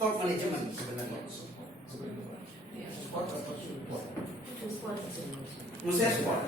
top manajemen sebenarnya. Maksudnya support.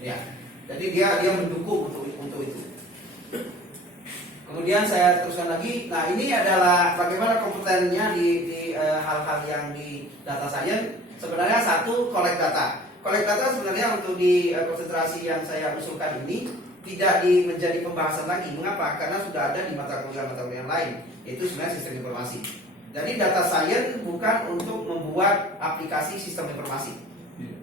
Ya. Jadi dia mendukung untuk itu. Kemudian saya teruskan lagi. Nah, ini adalah bagaimana kompetennya di hal-hal yang di data science. Sebenarnya satu, collect data. Collect data sebenarnya untuk di konsentrasi yang saya usulkan ini tidak menjadi pembahasan lagi. Mengapa? Karena sudah ada di mata kuliah yang lain, yaitu sebenarnya sistem informasi. Jadi data science bukan untuk membuat aplikasi sistem informasi.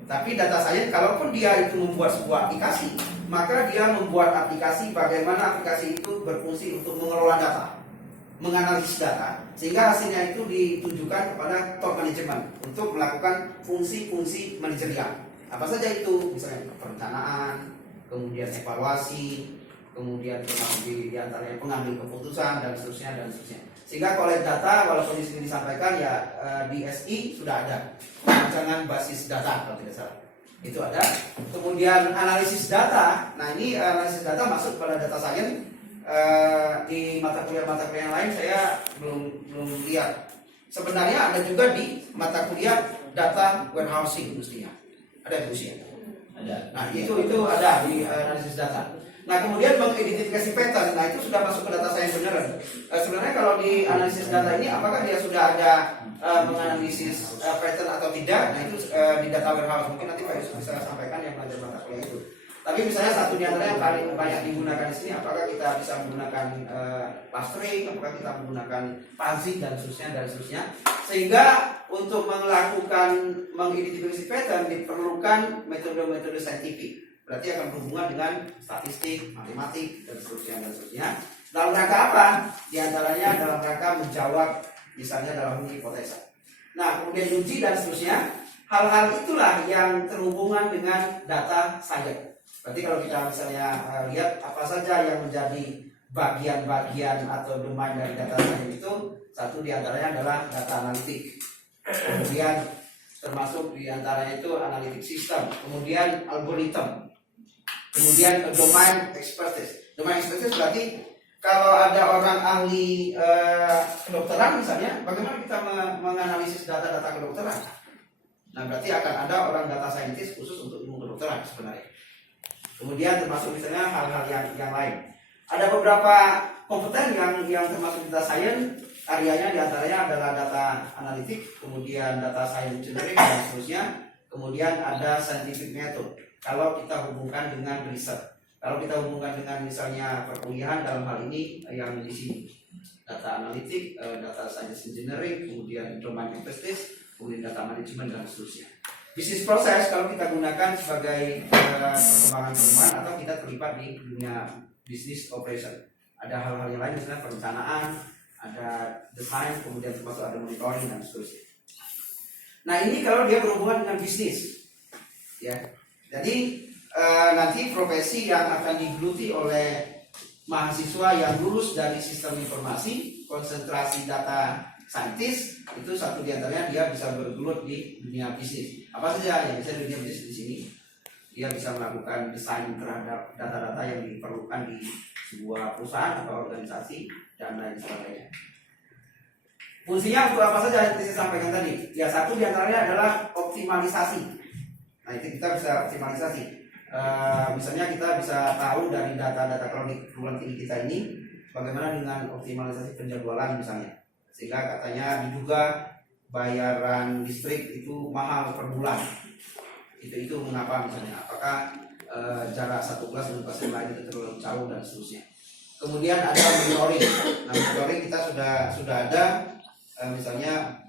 Tapi data science, kalaupun dia itu membuat sebuah aplikasi, maka dia membuat aplikasi bagaimana aplikasi itu berfungsi untuk mengelola data, menganalisis data, sehingga hasilnya itu ditujukan kepada top manajemen untuk melakukan fungsi-fungsi manajerial. Apa saja itu? Misalnya perencanaan, kemudian evaluasi, kemudian termasuk di antaranya pengambil keputusan dan seterusnya dan seterusnya. Sehingga collect data, walaupun di sini disampaikan ya di SI sudah ada rancangan basis data kalau tidak salah, itu ada. Kemudian analisis data, nah ini analisis data masuk pada data science. Di mata kuliah yang lain saya belum lihat. Sebenarnya ada juga di mata kuliah data warehousing mestinya ada di usia. Ada. Nah itu ada di analisis data. Nah kemudian mengidentifikasi pattern, nah itu sudah masuk ke data science beneran. Sebenarnya kalau di analisis data ini apakah dia sudah ada menganalisis pattern atau tidak? Nah itu di data warehouse mungkin nanti Pak Yusuf bisa sampaikan yang belajar mata kuliah itu. Tapi misalnya satu di antara yang paling banyak digunakan di sini, apakah kita bisa menggunakan clustering, apakah kita menggunakan fuzzy dan seterusnya, sehingga untuk melakukan mengidentifikasi pattern diperlukan metode-metode saintifik. Berarti akan berhubungan dengan statistik, matematik dan seterusnya. Dalam rangka apa? Di antaranya dalam rangka menjawab misalnya dalam hipotesa. Nah, kemudian uji dan seterusnya. Hal-hal itulah yang terhubungan dengan data science. Berarti kalau kita misalnya lihat apa saja yang menjadi bagian-bagian atau domain dari data science itu, satu diantaranya adalah data analitik. Kemudian termasuk diantaranya itu analitik sistem. Kemudian algoritma. Kemudian domain expertise. Domain expertise berarti kalau ada orang ahli kedokteran misalnya, bagaimana kita menganalisis data-data kedokteran? Nah berarti akan ada orang data scientist khusus untuk ilmu kedokteran sebenarnya. Kemudian termasuk misalnya hal-hal yang lain. Ada beberapa kompeten yang termasuk data science, areanya diantaranya adalah data analitik, kemudian data science engineering dan seterusnya. Kemudian ada scientific method. Kalau kita hubungkan dengan riset, kalau kita hubungkan dengan misalnya perkuliahan dalam hal ini yang di sini, data analitik, data science engineering, kemudian domain expertise, kemudian data management dan seterusnya. Bisnis proses kalau kita gunakan sebagai perkembangan atau kita terlibat di dunia bisnis operation. Ada hal-hal yang lain misalnya perencanaan, ada desain, kemudian termasuk ada monitoring dan seterusnya. Nah ini kalau dia berhubungan dengan bisnis, ya. Jadi nanti profesi yang akan digeluti oleh mahasiswa yang lulus dari sistem informasi, konsentrasi data saintis, itu satu diantaranya dia bisa bergelut di dunia bisnis. Apa saja yang bisa di dunia bisnis di sini? Dia bisa melakukan desain terhadap data-data yang diperlukan di sebuah perusahaan atau organisasi dan lain sebagainya. Fungsinya untuk apa saja yang saya sampaikan tadi? Ya satu diantaranya adalah optimalisasi. Nah itu kita bisa optimalisasi. Misalnya kita bisa tahu dari data-data perguruan tinggi kita ini bagaimana dengan optimalisasi penjadwalan misalnya. Sehingga katanya diduga bayaran listrik itu mahal per bulan. Itu mengapa misalnya? Apakah jarak satu kelas dengan kelas yang lain itu terlalu jauh dan seterusnya. Kemudian ada monitoring. Nah monitoring kita sudah ada misalnya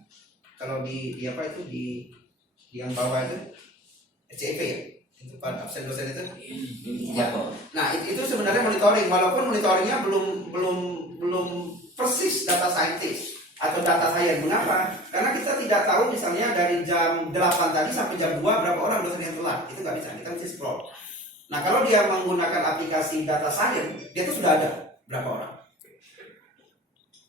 kalau di apa itu di yang bawah itu CEP ya. Itu pada absen dosen itu. Ya. Nah itu sebenarnya monitoring. Walaupun monitoringnya belum persis data scientist atau data science. Mengapa? Karena kita tidak tahu misalnya dari jam 8 tadi sampai jam 2 berapa orang dosen yang telat. Itu nggak bisa, kita mesti scroll. Nah kalau dia menggunakan aplikasi data science, dia itu sudah ada berapa orang.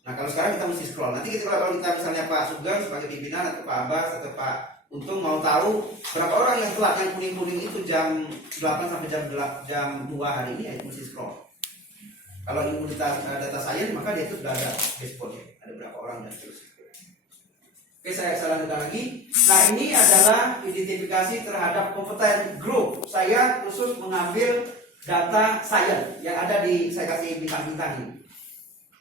Nah kalau sekarang kita mesti scroll. Nanti kalau kita misalnya Pak Sugeng sebagai pimpinan atau Pak Abbas atau Pak Untung mau tahu berapa orang yang telat, yang kuning-kuning itu jam 8 sampai jam 2 hari ini, ya itu mesti scroll. Kalau ilmu data science maka dia itu sudah ada dashboardnya, ada berapa orang dan seterusnya. Oke, saya lanjutkan lagi. Nah, ini adalah identifikasi terhadap kompeten grup. Saya khusus mengambil data science yang ada di, saya kasih bintang-bintang ini.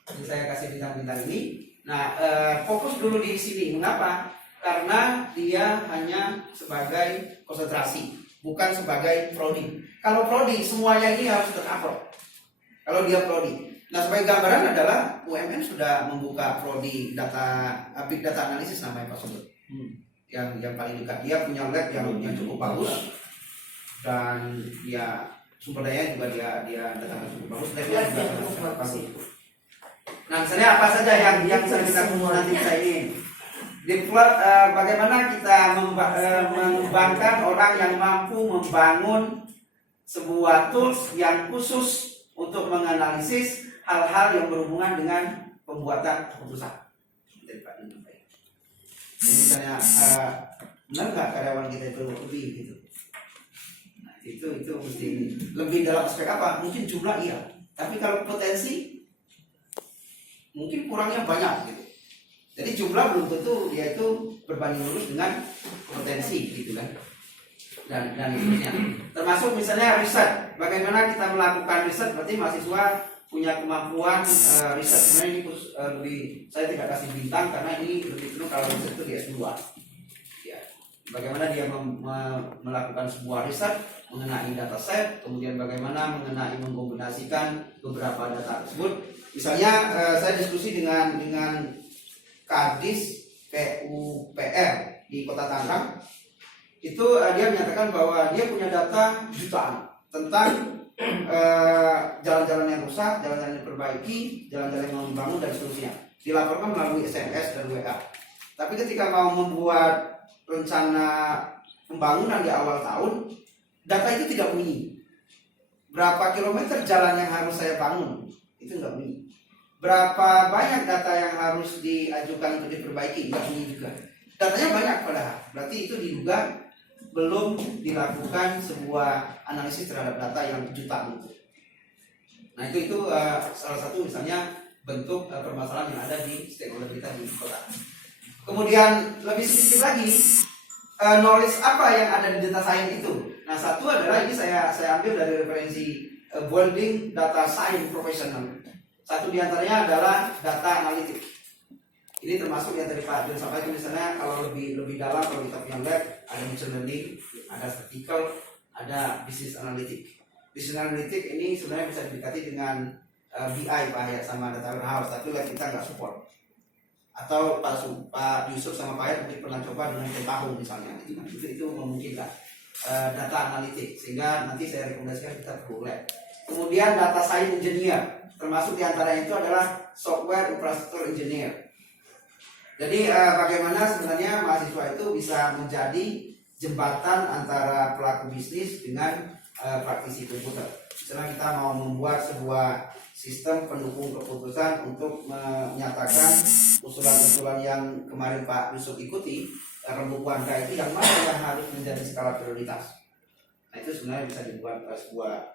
Jadi saya kasih bintang-bintang ini. Nah, fokus dulu di sini. Mengapa? Karena dia hanya sebagai konsentrasi, bukan sebagai prodi. Kalau prodi, semuanya ini harus terupload. Kalau dia prodi. Nah, sebagai gambaran adalah UMN sudah membuka prodi data, big data analisis namanya Pak Sugeng. Yang paling dekat, dia punya lab yang cukup bagus dan dia sumber daya juga dia datang cukup bagus. Labnya juga sangat bagus. Nah, misalnya apa saja yang bisa kita nanti kita ini develop, bagaimana kita mengembangkan orang yang mampu membangun sebuah tools yang khusus untuk menganalisis hal-hal yang berhubungan dengan pembuatan keputusan. Misalnya, benar nggak karyawan kita itu lebih gitu? Nah, itu mesti lebih dalam aspek apa? Mungkin jumlah iya, tapi kalau potensi mungkin kurangnya banyak gitu. Jadi jumlah belum tentu dia itu berbanding lurus dengan potensi gitu kan. Dan seterusnya. Termasuk misalnya riset. Bagaimana kita melakukan riset? Berarti mahasiswa punya kemampuan riset. Sebenarnya ini lebih, saya tidak kasih bintang karena ini lebih dulu kalau riset itu di S2. Ya. Bagaimana dia melakukan sebuah riset mengenai dataset, kemudian bagaimana mengkombinasikan beberapa data tersebut. Misalnya saya diskusi dengan Kadis PUPR di Kota Tangerang. Itu dia menyatakan bahwa dia punya data jutaan tentang jalan-jalan yang rusak, jalan-jalan yang diperbaiki, jalan-jalan yang mau dibangun dan seterusnya. Dilaporkan melalui SMS dan WA. Tapi ketika mau membuat rencana pembangunan di awal tahun, data itu tidak bunyi. Berapa kilometer jalan yang harus saya bangun, itu nggak bunyi. Berapa banyak data yang harus diajukan untuk diperbaiki, nggak bunyi juga. Datanya banyak padahal, berarti itu diduga belum dilakukan sebuah analisis terhadap data yang jutaan itu. Nah itu salah satu misalnya bentuk permasalahan yang ada di stakeholder kita di kota. Kemudian lebih sedikit lagi, knowledge apa yang ada di data science itu. Nah satu adalah ini saya ambil dari referensi Building Data Science Professional. Satu diantaranya adalah data analytics. Ini termasuk yang tadi Pak John sampaikan, misalnya kalau lebih dalam, kalau kita punya lab, ada machine learning, ada statistical, ada business analytics. Business analytics ini sebenarnya bisa didekati dengan BI Pak ya, sama data warehouse, tapi lab kita nggak support. Atau Pak Yusuf sama Pak Yat mungkin pernah coba dengan Tahu misalnya, itu memungkinkan data analytics, sehingga nanti saya rekomendasikan kita perlu lab. Kemudian data science engineer, termasuk diantaranya itu adalah software infrastructure engineer. Jadi bagaimana sebenarnya mahasiswa itu bisa menjadi jembatan antara pelaku bisnis dengan praktisi komputer. Misalnya kita mau membuat sebuah sistem pendukung keputusan untuk menyatakan usulan-usulan yang kemarin Pak Yusuf ikuti, rembukan itu yang mana yang harus menjadi skala prioritas. Nah itu sebenarnya bisa dibuat sebuah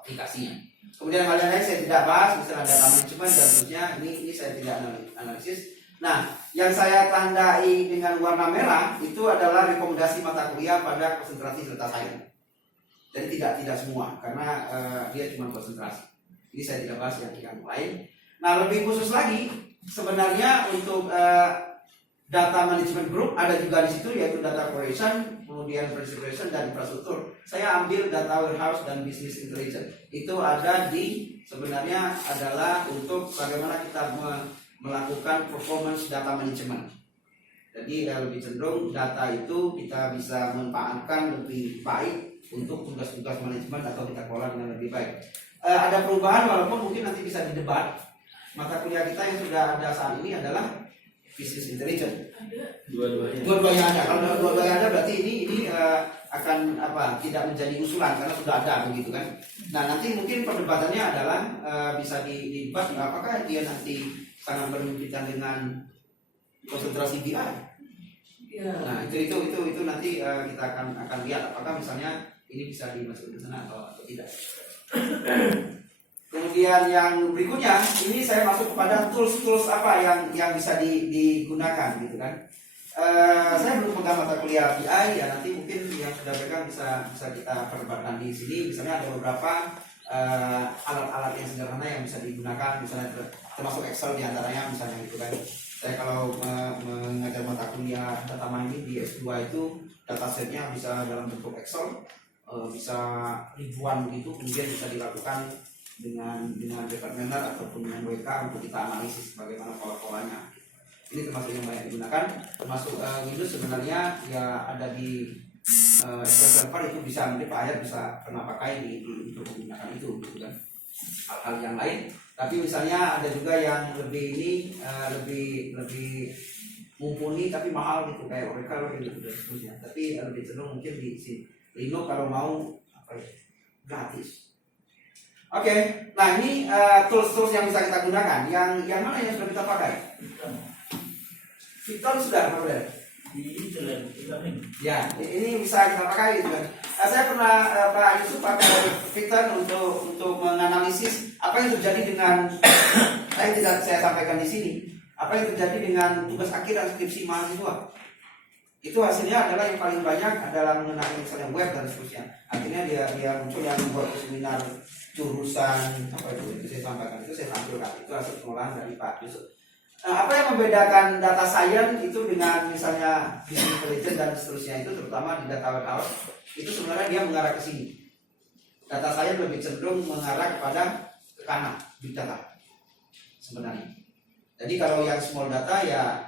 aplikasinya. Kemudian hal lain saya tidak bahas, misalnya data manajemen dan seterusnya, ini saya tidak analisis. Nah, yang saya tandai dengan warna merah itu adalah rekomendasi mata kuliah pada konsentrasi data science. Jadi tidak semua, karena dia cuma konsentrasi. Ini saya tidak bahas yang lain. Nah, lebih khusus lagi, sebenarnya untuk data management group ada juga di situ, yaitu data operation, kemudian preservation dan infrastruktur. Saya ambil data warehouse dan business intelligence. Itu ada di, sebenarnya adalah untuk bagaimana kita melakukan performance data management. Jadi lebih cenderung data itu kita bisa manfaatkan lebih baik untuk tugas-tugas manajemen atau kita kelola dengan lebih baik. Ada perubahan walaupun mungkin nanti bisa didebat. Mata kuliah kita yang sudah ada saat ini adalah business intelligence. Dua-duanya ada. Kalau dua-duanya ada berarti ini akan tidak menjadi usulan karena sudah ada begitu kan. Nah nanti mungkin perdebatannya adalah bisa dibahas apakah dia nanti sangat berhimpitan dengan konsentrasi BI. Ya. Nah itu nanti kita akan lihat apakah misalnya ini bisa dimasukkan ke sana atau tidak. Kemudian yang berikutnya, ini saya masuk kepada tools-tools apa yang bisa digunakan gitu kan. Saya belum pegang mata kuliah BI ya, nanti mungkin yang sudah pegang bisa kita perdebatkan di sini. Misalnya ada beberapa alat-alat yang sederhana yang bisa digunakan, misalnya termasuk Excel diantaranya misalnya gitu kan. Saya kalau mengajar mata kuliah data mining di S2 itu datasetnya bisa dalam bentuk Excel, bisa ribuan gitu, kemudian bisa dilakukan dengan departmental ataupun dengan WK untuk kita analisis bagaimana pola-polanya. Ini termasuk yang banyak digunakan, termasuk Windows sebenarnya ya ada di Excel server itu bisa, nanti Pak Ayat bisa pernah pakai untuk menggunakan itu gitu kan. Hal-hal yang lain, tapi misalnya ada juga yang lebih lebih mumpuni tapi mahal gitu kayak Oracle gitu dan seterusnya. Tapi lebih cenderung mungkin di Linux kalau mau apa ya, gratis. Oke, nah ini tools-tools yang bisa kita gunakan. Yang mana yang sudah kita pakai? Python sudah, Pak Uder? Ya, ini bisa kita pakai gitu kan. Saya pernah Pak Yusuf pakai Python untuk menganalisis apa yang terjadi dengan yang tidak saya sampaikan di sini. Apa yang terjadi dengan tugas akhir dan skripsi mahasiswa. Itu hasilnya adalah yang paling banyak adalah mengenai misalnya web dan seterusnya. Akhirnya dia muncul yang membuat seminar jurusan apa itu saya sampaikan, itu saya tampilkan, itu hasil pengolahan dari Pak Yusuf. Apa yang membedakan data science itu dengan misalnya business intelligence dan seterusnya itu, terutama di data warehouse, itu sebenarnya dia mengarah ke sini. Data science lebih cenderung mengarah kepada ke kanan, big data sebenarnya. Jadi kalau yang small data ya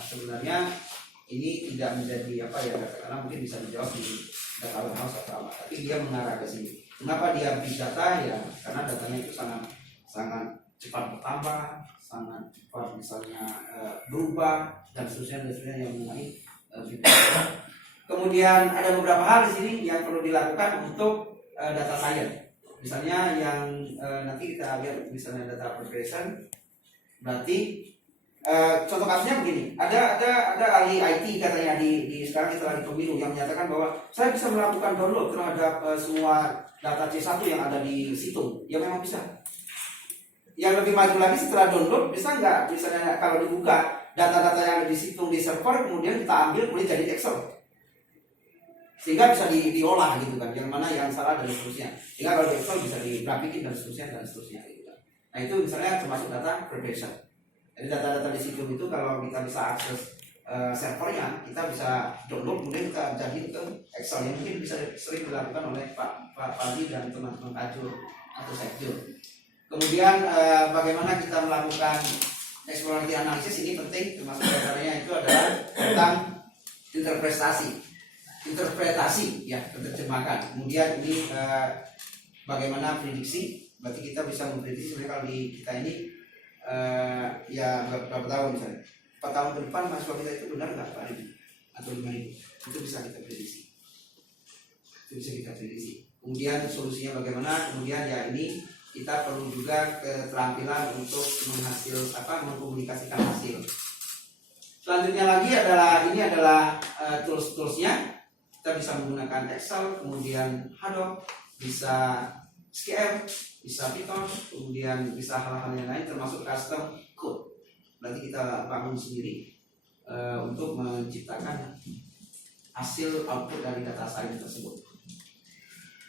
sebenarnya ini tidak menjadi apa ya, karena mungkin bisa dijawab di data warehouse atau apa, tapi dia mengarah ke sini. Kenapa dia big data ya? Karena datanya itu sangat cepat bertambah, sangat cepat misalnya berubah dan seterusnya yang mengenai big data. Kemudian ada beberapa hal di sini yang perlu dilakukan untuk data science. Misalnya yang nanti kita lihat misalnya data progression, berarti contoh kasusnya begini, ada ahli IT katanya di sekarang kita lagi pemilu yang menyatakan bahwa saya bisa melakukan download terhadap semua data C1 yang ada di situ. Ya memang bisa. Yang lebih maju lagi setelah download, bisa nggak misalnya kalau dibuka data-data yang ada di situ di server, kemudian kita ambil boleh jadi Excel, sehingga bisa diolah gitu kan, yang mana yang salah dan seterusnya. Sehingga kalau di Excel bisa digrafikin dan seterusnya gitu kan. Nah itu misalnya termasuk data progression. Jadi data-data di situ itu kalau kita bisa akses servernya, kita bisa download kemudian kita jadi ke Excel yang mungkin bisa sering dilakukan oleh Pak Fadli dan teman-teman Kajur atau Sekjur. Kemudian bagaimana kita melakukan exploratory analysis, ini penting, termasuk antaranya itu adalah tentang interpretasi ya, penerjemahan. Kemudian ini bagaimana prediksi, berarti kita bisa memprediksi sebenarnya kalau di kita ini ya berapa tahun misalnya 4 tahun ke depan mahasiswa kita itu benar nggak 4.000 atau 5.000, itu bisa kita prediksi. Kemudian solusinya bagaimana, kemudian ya ini kita perlu juga keterampilan untuk mengkomunikasikan hasil. Selanjutnya lagi adalah tools-toolsnya. Kita bisa menggunakan Excel, kemudian Hadot, bisa SQL, bisa Python, kemudian bisa hal-hal yang lain termasuk custom code. Berarti kita bangun sendiri untuk menciptakan hasil output dari data science tersebut.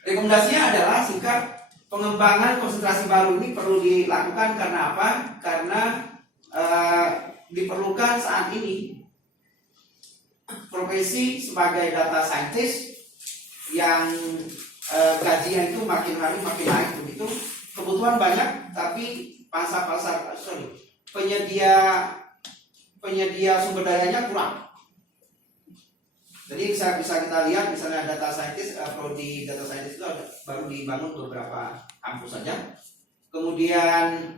Rekomendasinya adalah singkat, pengembangan konsentrasi baru ini perlu dilakukan karena apa? Karena diperlukan saat ini profesi sebagai data scientist yang gajinya itu makin hari makin naik begitu, kebutuhan banyak tapi penyedia sumber dayanya kurang. Jadi bisa kita lihat misalnya data scientist, prodi data scientist itu baru dibangun beberapa kampus saja. Kemudian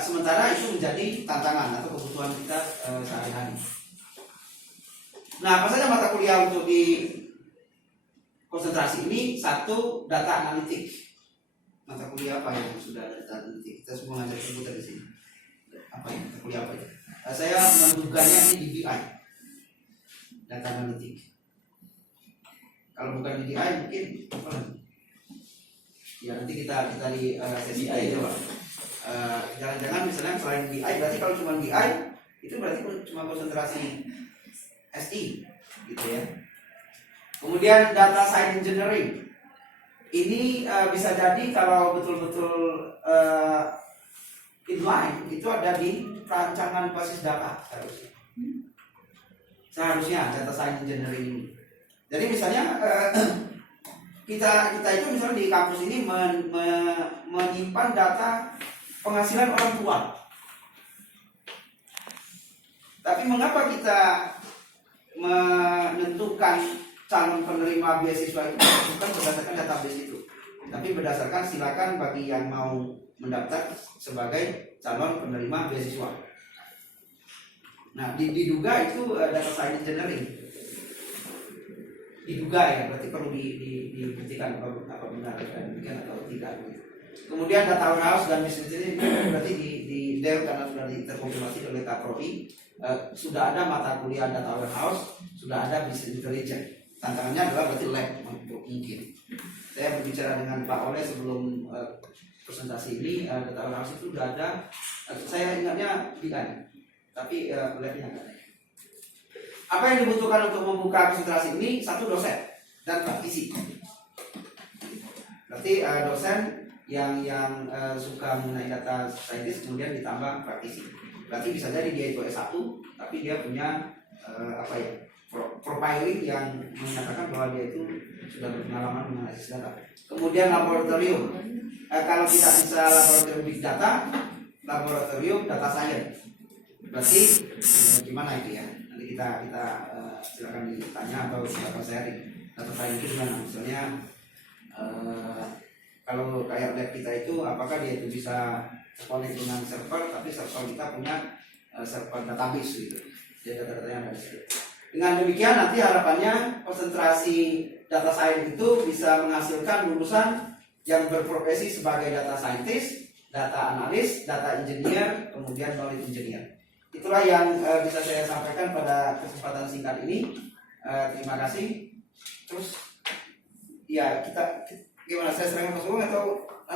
sementara itu menjadi tantangan atau kebutuhan kita sehari-hari. Nah, apa saja mata kuliah untuk di konsentrasi ini? Satu, data analitik. Mata kuliah apa yang sudah ada data analitik? Kita semua ngajar sebut dari sini. Apa ya? Mata kuliah apa ya? Saya menduganya ini di BI. Data analitik. Kalau bukan di BI mungkin apa lagi? Ya nanti kita di sesi BI coba. Jangan-jangan misalnya selain BI, berarti kalau cuma BI itu berarti cuma konsentrasi SI gitu ya. Kemudian data science engineering ini bisa jadi kalau betul-betul inline itu ada di rancangan basis data seharusnya data science engineering ini. Jadi misalnya kita itu misalnya di kampus ini menyimpan data penghasilan orang tua. Tapi mengapa kita menentukan calon penerima beasiswa itu bukan berdasarkan database itu, tapi berdasarkan silakan bagi yang mau mendaftar sebagai calon penerima beasiswa. Nah, diduga itu data science engineering. Diduga ya, berarti perlu dibuktikan apa benar demikian atau tidak. Kemudian data warehouse dan business ini berarti di Dell karena sudah terkonfirmasi oleh Kaprodi, sudah ada mata kuliah data warehouse, sudah ada business intelligence. Tantangannya adalah berarti lab untuk mungkin. Saya berbicara dengan Pak Oleh sebelum presentasi ini, data warehouse itu sudah ada. Saya ingatnya BI, tapi labnya nggak ada. Apa yang dibutuhkan untuk membuka konsentrasi ini? Satu, dosen dan praktisi. Berarti dosen yang suka mengenai data scientist kemudian ditambah praktisi. Berarti bisa jadi dia itu S1 tapi dia punya profiling yang menyatakan bahwa dia itu sudah berpengalaman menganalisis data. Kemudian laboratorium. Kalau tidak bisa laboratorium big data, laboratorium data science. Berarti gimana itu ya? Nanti kita silakan ditanya atau silakan sharing. Data science itu gimana? Misalnya kalau kayak lab kita itu apakah dia itu bisa connect dengan server, tapi server kita punya server database gitu. Jadi data-datanya ada di situ. Dengan demikian nanti harapannya konsentrasi data science itu bisa menghasilkan lulusan yang berprofesi sebagai data scientist, data analis, data engineer, kemudian knowledge engineer. Itulah yang bisa saya sampaikan pada kesempatan singkat ini. Terima kasih. Terus ya kita gimana, saya serahkan Mas Ulung atau